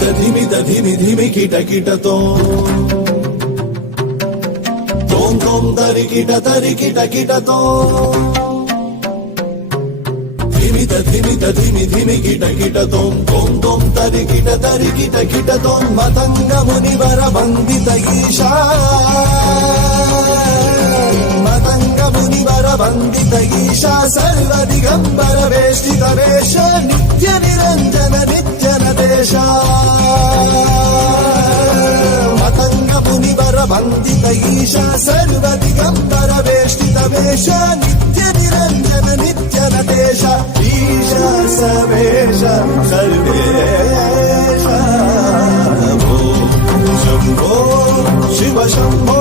धिमि धिमि kit किटतो तोम तोम तरि kit किटतो धिमि धिमि kit किटतो तोम तोम तरि kit किटतो Matang मुनिवर वंदित ईशा मतंग मुनिवर वंदित ईशा सर्व दिगंबर वेष्टित वेश नित्य निरंजन नित्य नदेश मतंग मुनिवर वंदित ईशा सर्व दिगंबर वेष्टित वेश नित्य निरंजन नित्य नदेश ईश सवेश सर्वेश शंभो शिव शंभो